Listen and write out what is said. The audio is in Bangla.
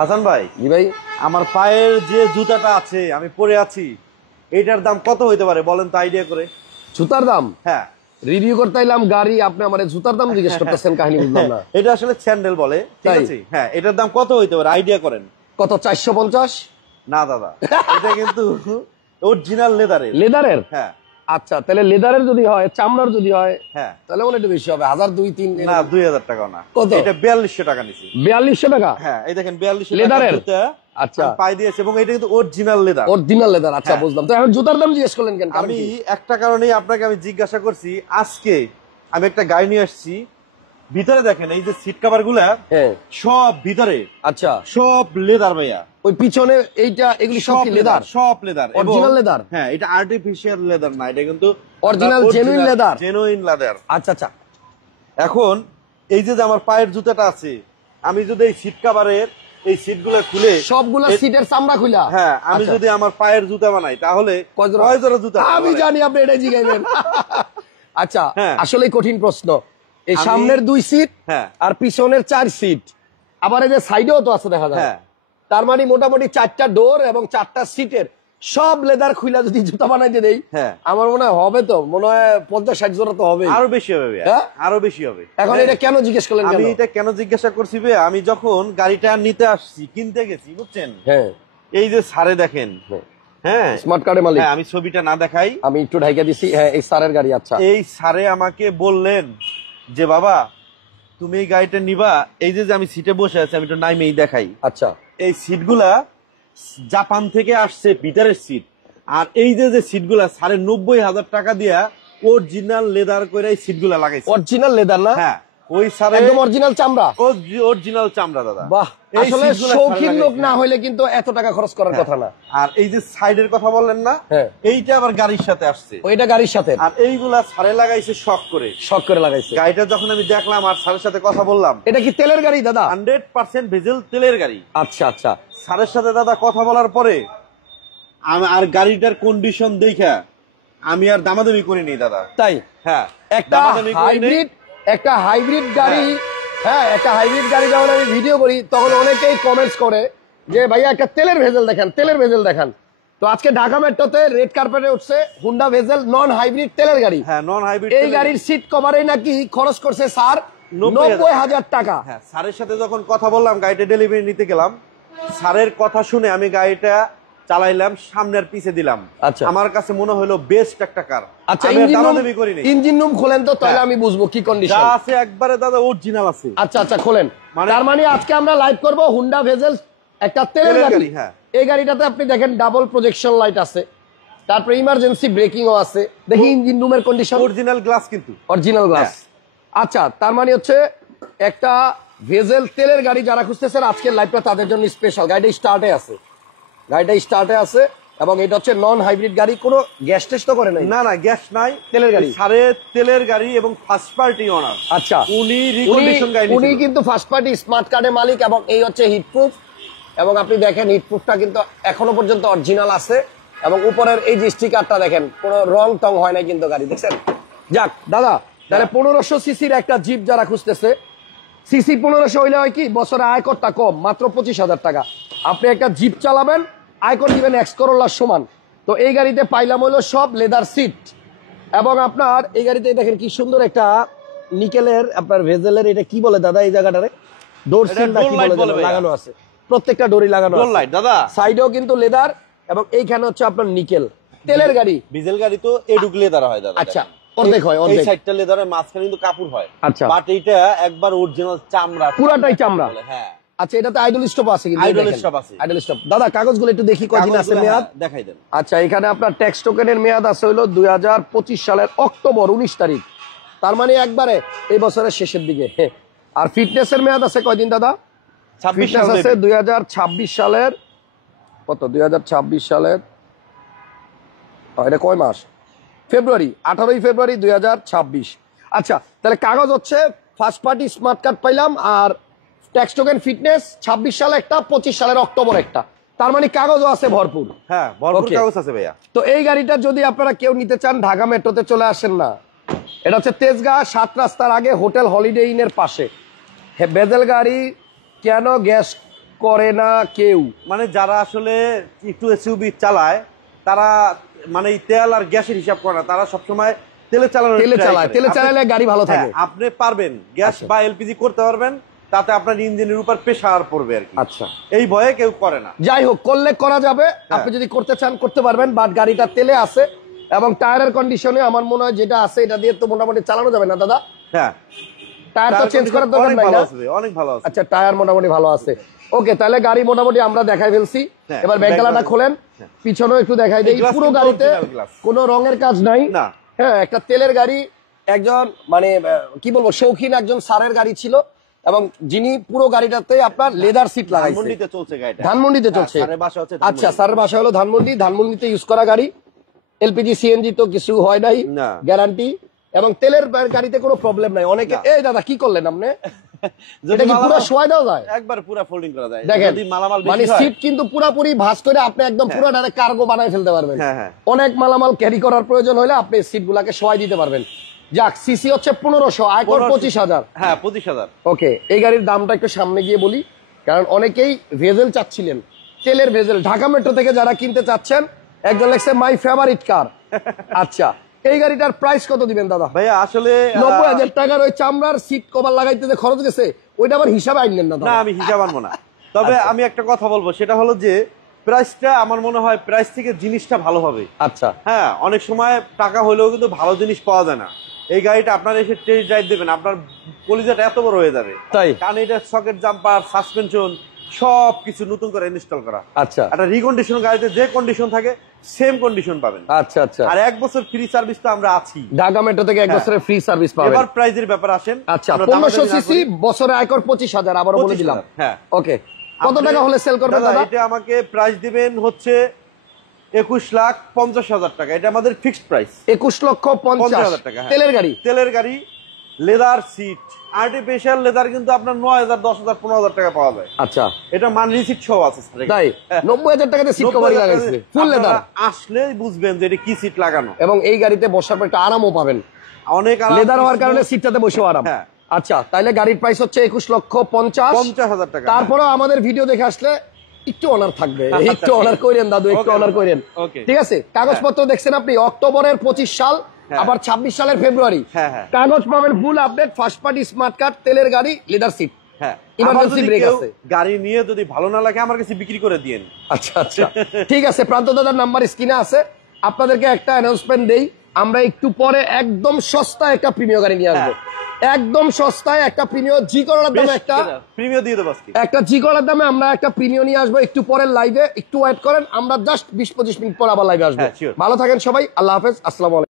হাসান ভাই, জি ভাই, আমার পায়ের যে জুতাটা আছে আমি পরে আছি, এইটার দাম কত হইতে পারে বলেন তো আইডিয়া করে। জুতার দাম? হ্যাঁ, রিভিউ করতে এলাম গাড়ি, আপনি আমার জুতার দাম জিজ্ঞেস করতেছেন, কাহিনী বুঝলাম না। এটা আসলে স্যান্ডেল বলে, ঠিক আছে? হ্যাঁ, এটার দাম কত হইতে পারে আইডিয়া করেন। কত? 450? না দাদা, এটা কিন্তু অরিজিনাল লেদারের। লেদারের? হ্যাঁ। আচ্ছা, তাহলে লেদারের যদি হয়, চামড়ার যদি হয়, হ্যাঁ, তাহলে মনে একটু বেশি হবে, 1000, 2, 3। না 2000 টাকা না। কত? এটা 4200 টাকা নিছি। 4200 টাকা? হ্যাঁ, এই দেখেন 4200 টাকা লেদারের? জুতা। আচ্ছা, পাই দিয়েছে এবং এটা কিন্তু অরিজিনাল লেদার। অরিজিনাল লেদার, আচ্ছা বুঝলাম। তো এখন জুতার দাম জিজ্ঞেস করলেন কেন? আমি একটা কারণেই আপনাকে আমি জিজ্ঞাসা করছি। আজকে আমি একটা গাড়ি নিয়ে আসছি, ভিতরে দেখেন এই যে সিট কভার গুলা, হ্যাঁ সব ভিতরে, আচ্ছা সব লেদার ভাইয়া। ওই পিছনে এইটা, এগুলি সব লেদার? সব লেদার, অরিজিনাল লেদার? হ্যাঁ, এটা আর্টিফিশিয়াল লেদার না, এটা কিন্তু original genuine leather. Genuine leather. আচ্ছা আচ্ছা। এখন এই যে আমার পায়ের জুতাটা আছে, আমি যদি এই সিট কভারের এই সিট গুলা খুলে, সবগুলা সিটের চামড়া খুলা, হ্যাঁ, আমি যদি আমার পায়ের জুতা বানাই তাহলে কয় জোড়া জুতা? আমি জানি আপনি এটা জিগাইবেন। আচ্ছা, হ্যাঁ, আসলে কঠিন প্রশ্ন। এই সামনের 2 সিট আর পিছনের 4 সিট, আবার এই যে সাইডেও তো আছে দেখা যায়। তার মানে মোটামুটি 4টা ডোর এবং 4টা সিটের সব লেদার খুইলা যদি জুতা বানাইতে দেই, আমার মনে হয় হবে তো, মনে হয় 50-60 জোড়া তো হবে, আরো বেশি হবে, আরো বেশি হবে। এখন এটা কেন জিজ্ঞেস করলেন? আমি এটা কেন জিজ্ঞাসা করছি বে, আমি যখন গাড়িটা নিতে আসছি, কিনতে গেছি, বুঝছেন? হ্যাঁ, এই যে সারে দেখেন, হ্যাঁ, স্মার্ট কার্ডের মালিক। আমি ছবিটা না দেখাই, আমি একটু ঢাইকা দিছি। হ্যাঁ, এই সারের গাড়ি। আচ্ছা, এই সারে আমাকে বললেন যে বাবা তুমি এই গাড়িটা নিবা, এই যে আমি সিটে বসে আছি, আমি একটু নাইমেই দেখাই। আচ্ছা, এই সিটগুলা জাপান থেকে আসছে, ভিতরের সিট। আর এই যে সিটগুলা 90,000 টাকা দিয়া অরিজিনাল লেদার করে এই সিটগুলা লাগাইছে। অরিজিনাল লেদার না? হ্যাঁ, ওই সারে একদম অরিজিনাল চামড়া। অরিজিনাল চামড়া দাদা। বাহ, আসলে শৌখিন লোক না হইলে কিন্তু এত টাকা খরচ করার কথা না। আর এই যে সাইডের কথা বললেন না, এইটা আবার গাড়ির সাথে আসছে। ওইটা গাড়ির সাথে। আর এইগুলা সারে লাগাইছে শখ করে লাগাইছে। গাড়িটা যখন আমি দেখলাম আর সারের সাথে কথা বললাম, এটা কি তেলের গাড়ি দাদা? 100% ভেজেল তেলের গাড়ি। আচ্ছা আচ্ছা। সারের সাথে দাদা কথা বলার পরে আমি আর গাড়িটার কন্ডিশন দেখা আমি আর দামাদামি করিনি দাদা। তাই? হ্যাঁ, একটা হাইব্রিড গাড়ি, হ্যাঁ, একটা হাইব্রিড গাড়ি যখন আমি ভিডিও করি তখন অনেকেই কমেন্টস করে যে ভাইয়া একটা তেলের ভেজেল দেখান, তেলের ভেজেল দেখান। তো আজকে ঢাকা মেট্রোতে রেড কার্পেটে উঠছে হুন্ডা ভেজেল নন হাইব্রিড তেলের গাড়ি। হ্যাঁ, নন হাইব্রিড। এই গাড়ির সিট কভারে নাকি খরচ করছে স্যার 90,000 টাকা। হ্যাঁ, স্যারের সাথে যখন কথা বললাম, গাড়িটা ডেলিভারি নিতে গেলাম, স্যারের কথা শুনে আমি গাড়িটা চালাইলাম, সামনের পিছে দিলাম। আচ্ছা, আমার কাছে মনে হলো বেস্ট একটা কার। আচ্ছা, ইঞ্জিন রুম খোলেন তো, তাহলে আমি বুঝবো কি কন্ডিশন আছে। একবারে দাদা অরিজিনাল আছে। আচ্ছা আচ্ছা, খোলেন। তার মানে আজকে আমরা লাইভ করব হুন্ডা ভেজেল একটা তেলের গাড়ি। হ্যাঁ, এই গাড়িটাতে আপনি দেখেন ডাবল প্রজেকশন লাইট আছে, তারপরে ইমার্জেন্সি ব্রেকিংও আছে। দেখি ইঞ্জিন রুমের কন্ডিশন। অরিজিনাল গ্লাস, কিন্তু অরিজিনাল গ্লাস। আচ্ছা, তার মানে হচ্ছে একটা ভেজেল তেলের গাড়ি যারা খুঁজতেছেন আজকের লাইভটা তাদের জন্য স্পেশাল। গাড়িটা স্টার্টে আছে এবং এটা হচ্ছে নন হাইব্রিড গাড়ি। কোনো গ্যাস টেস্ট তো করে নাই? না না, গ্যাস নাই, তেলের গাড়ি। সারে তেলের গাড়ি এবং ফার্স্ট পার্টি ওনার। আচ্ছা, উনি কিন্তু ফার্স্ট পার্টি স্মার্ট কার্ডের মালিক এবং এই হচ্ছে হিটপ্রুফ। এবং আপনি দেখেন হিটপ্রুফটা কিন্তু এখনো পর্যন্ত অরিজিনাল আছে এবং উপরের এই যে স্টিকারটা দেখেন, কোনো রং টং হয় না কিন্তু গাড়ি, দেখছেন? যাক দাদা, তাহলে 1500 সিসির একটা জিপ যারা খুঁজতেছে, সিসি 1500 হইলে হয় কি বছরে আয়করটা কম, মাত্র 25,000 টাকা। আপনি একটা জিপ চালাবেন, আয়কর দিবেন এক্স করোলার সমান। তো এই গাড়িতে পাইলাম হলো সব লেদার সিট এবং আপনার এই গাড়িতে দেখেন কি সুন্দর একটা নিকেলের আপনার ভেজেলের, এটা কি বলে দাদা এই জায়গাটারে? ডোর সিল নাকি বলে লাগানো আছে, প্রত্যেকটা ডোরই লাগানো আছে দাদা। সাইডেও কিন্তু লেদার এবং এইখানে হচ্ছে আপনার নিকেল। তেলের গাড়ি, ডিজেল গাড়ি তো এডুক লেদার হয় দাদা। আচ্ছা, অর্ধেক হয়, এই সাইডটা লেদারের, মাঝখানে কিন্তু কাপড় হয়। আচ্ছা, বাট এইটা একবার অরিজিনাল চামড়া, পুরাটাই চামড়া। হ্যাঁ। আচ্ছা, এটাতে আইডল স্টপ আছে কিন্তু? আইডল স্টপ আছে। Idle stop. দাদা কাগজগুলো একটু দেখি কয়দিন আছে মেয়াদ, দেখাই দেন। আচ্ছা, এখানে আপনার ট্যাক্স টোকেনের মেয়াদ আছে হলো 2025 সালের অক্টোবর 19 তারিখ। তার মানে একবারে এই বছরের শেষের দিকে। আর ফিটনেসের মেয়াদ আছে কয়দিন দাদা? 26 আছে 2026 সালের কত? 2026 সালের এটা কয় মাস? ফেব্রুয়ারি, 18 ফেব্রুয়ারি 2026। আচ্ছা, তাহলে কাগজ হচ্ছে ফার্স্ট পার্টি স্মার্ট কার্ড পাইলাম আর ট্যাক্স টোকেন ফিটনেস 26 সালে একটা, 25 সালের অক্টোবর একটা। তার মানে কাগজও আছে ভরপুর। হ্যাঁ, ভরপুর কাগজ আছে ভাইয়া। তো এই গাড়িটা যদি আপনারা কেউ নিতে চান, ঢাকা মেট্রোতে চলে আসেন না। এটা হচ্ছে তেজগাঁ 7 রাস্তার আগে হোটেল হলিডে ইনের পাশে। ভেজেল গাড়ি কেন গ্যাস করে না কেউ। মানে যারা আসলে একটু এসইউভি চালায় তারা মানে তেল আর গ্যাসের হিসাব করে না, তারা সবসময় তেলে চালালে গাড়ি ভালো থাকে। আপনি পারবেন গ্যাস বা এলপিজি করতে পারবেন, তাতে আপনার ইঞ্জিনের উপর প্রেসার পড়বে আর কি। আচ্ছা, এই ভয়ে কেউ করে না। যাই হোক, করলে করা যাবে, আপনি যদি করতে চান করতে পারবেন, বাট গাড়িটা তেলে আছে এবং টায়ারের কন্ডিশনে আমার মনে হয় যেটা আছে এটা দিয়ে তো মোটামুটি চালানো যাবে না দাদা? হ্যাঁ, টায়ার তো চেঞ্জ করার দরকার নাই না? অনেক ভালো আছে। আচ্ছা, টায়ার মোটামুটি ভালো আছে। ওকে, তাহলে গাড়ি মোটামুটি আমরা দেখাই ফেলছি। এবার ব্যাকগ্লাসটা খোলেন, পিছনেও একটু দেখাই দেই। পুরো গাড়িতে কোনো রঙের কাজ নাই। হ্যাঁ, একটা তেলের গাড়ি, একজন মানে কি বলবো শৌখিন একজন স্যারের গাড়ি ছিল এবং যিনি পুরো গাড়িটাতে আপনার লেদার সিট লাগাইছে। ধানমন্ডিতে চলছে গাড়িটা। ধানমন্ডিতে চলছে। আচ্ছা, স্যারের বাসা হলো ধানমন্ডিতে ইউজ করা গাড়ি। এলপিজি সিএনজি তো কিছু হয় নাই, গ্যারান্টি। এবং তেলের গাড়িতে কোনো প্রবলেম নাই। অনেকে এই দাদা কি করলেন আপনি? এটা কি পুরো শোয়া দেওয়া যায়? একবার পুরো ফোল্ডিং করা যায়। দেখেন, মানে সিট কিন্তু পুরোপুরি ভাঁজ করে আপনি একদম পুরো ডাইরেক্ট কার্গো বানায় ফেলতে পারবেন। অনেক মালামাল ক্যারি করার প্রয়োজন হলে আপনি সিট গুলাকে শোয়াই দিতে পারবেন। যাক, সিসি হচ্ছে 1500, আয়কর 25,000। হ্যাঁ, 25,000। ওকে, এই গাড়ির দামটা একটু সামনে গিয়ে বলি, কারণ অনেকেই ভেজেল চাচ্ছিলেন, তেলের ভেজেল। ঢাকা মেট্রো থেকে যারা কিনতে চাচ্ছেন, একজন লেখছে মাই ফেভারিট কার। আচ্ছা, এই গাড়িটার প্রাইস কত দিবেন দাদা? ভাইয়া আসলে 90,000 টাকার ওই চামড়ার সিট কভার লাগাইতে যে খরচ গেছে, ওইটা আবার হিসাবে আনলেন না? না, আমি হিসাব আনবো না। তবে আমি একটা কথা বলবো, সেটা হলো যে প্রাইসটা আমার মনে হয় প্রাইস থেকে জিনিসটা ভালো হবে। আচ্ছা, হ্যাঁ, অনেক সময় টাকা হলেও কিন্তু ভালো জিনিস পাওয়া যায় না। এই গাড়িটা আপনার এসে টেস্ট ড্রাইভ দেবেন, আপনার কলিজাটা এত বড় হয়ে যাবে। তাই? কারণ এটা সকেট জাম্পার, সাসপেনশন সবকিছু নতুন করে ইনস্টল করা। আচ্ছা, একটা রিকন্ডিশন গাড়িতে যে কন্ডিশন থাকে সেম কন্ডিশন পাবেন। আচ্ছা আচ্ছা। আর 1 বছর ফ্রি সার্ভিস তো আমরা আছি। ঢাকা মেট্রো থেকে 1 বছরের ফ্রি সার্ভিস পাবেন। এবার প্রাইজের ব্যাপার আসেন। আচ্ছা, 1500 সিসি, বছরে আয়কর 25,000, আবারো বলে দিলাম। হ্যাঁ, ওকে। কত টাকা হলে সেল করবেন দাদা? এটা আমাকে প্রাইস দিবেন হচ্ছে 21,50,000 টাকা। এটা আমাদের ফিক্সড প্রাইস। 21,50,000 টাকা। তেলের গাড়ি, তেলের গাড়ি, লেদার সিট, আর্টিফিশিয়াল লেদার কিন্তু আপনার 9,000, 10,000, 15,000 টাকা পাওয়া যায়। আচ্ছা, এটা মান রিসিট সহ আছে। তাই? 90,000 টাকাতে সিট কভার লাগাইছে, ফুল লেদার। আসলে বুঝবেন যে এটা কি সিট লাগানো। এবং এই গাড়িতে বসার পর একটা আরামও পাবেন, অনেক আরাম। লেদার হওয়ার কারণে সিটটাতে বসেও আরাম। আচ্ছা, তাইলে গাড়ির প্রাইস হচ্ছে 21,50,000 টাকা। তারপরেও আমাদের ভিডিও দেখে আসলে একটু অনার থাকবে, একটু অনার করেন দাদু, একটু অনার করেন। ঠিক আছে? কাগজপত্র দেখছেন আপনি অক্টোবরের 25 সাল, আবার 26 সালের ফেব্রুয়ারি। কাগজ পাবেন full update, first party smart card, তেলের গাড়ি, লেদার সিট। হ্যাঁ, ইমার্জেন্সি ব্রেক আছে। গাড়ি নিয়ে যদি ভালো না লাগে আমার কাছে বিক্রি করে দিয়েন। আচ্ছা আচ্ছা, ঠিক আছে। প্রান্ত দাদার নাম্বার স্ক্রিনে আছে। আপনাদেরকে একটা অ্যানাউন্সমেন্ট দেই, আমরা একটু পরে একদম সস্তায় একটা প্রিমিয়ার গাড়ি নিয়ে আসবো। একদম সস্তায় একটা প্রিমিয়ার জি করার দামে একটা প্রিমিয়ার দিয়ে দেবো। একটা জি করার দামে আমরা একটা প্রিমিয়ার নিয়ে আসবো একটু পরের লাইভে। একটু ওয়েট করেন, আমরা জাস্ট 20-25 মিনিট পর আবার লাইভে আসবো। ভালো থাকেন সবাই, আল্লাহ হাফেজ, আসসালামু আলাইকুম।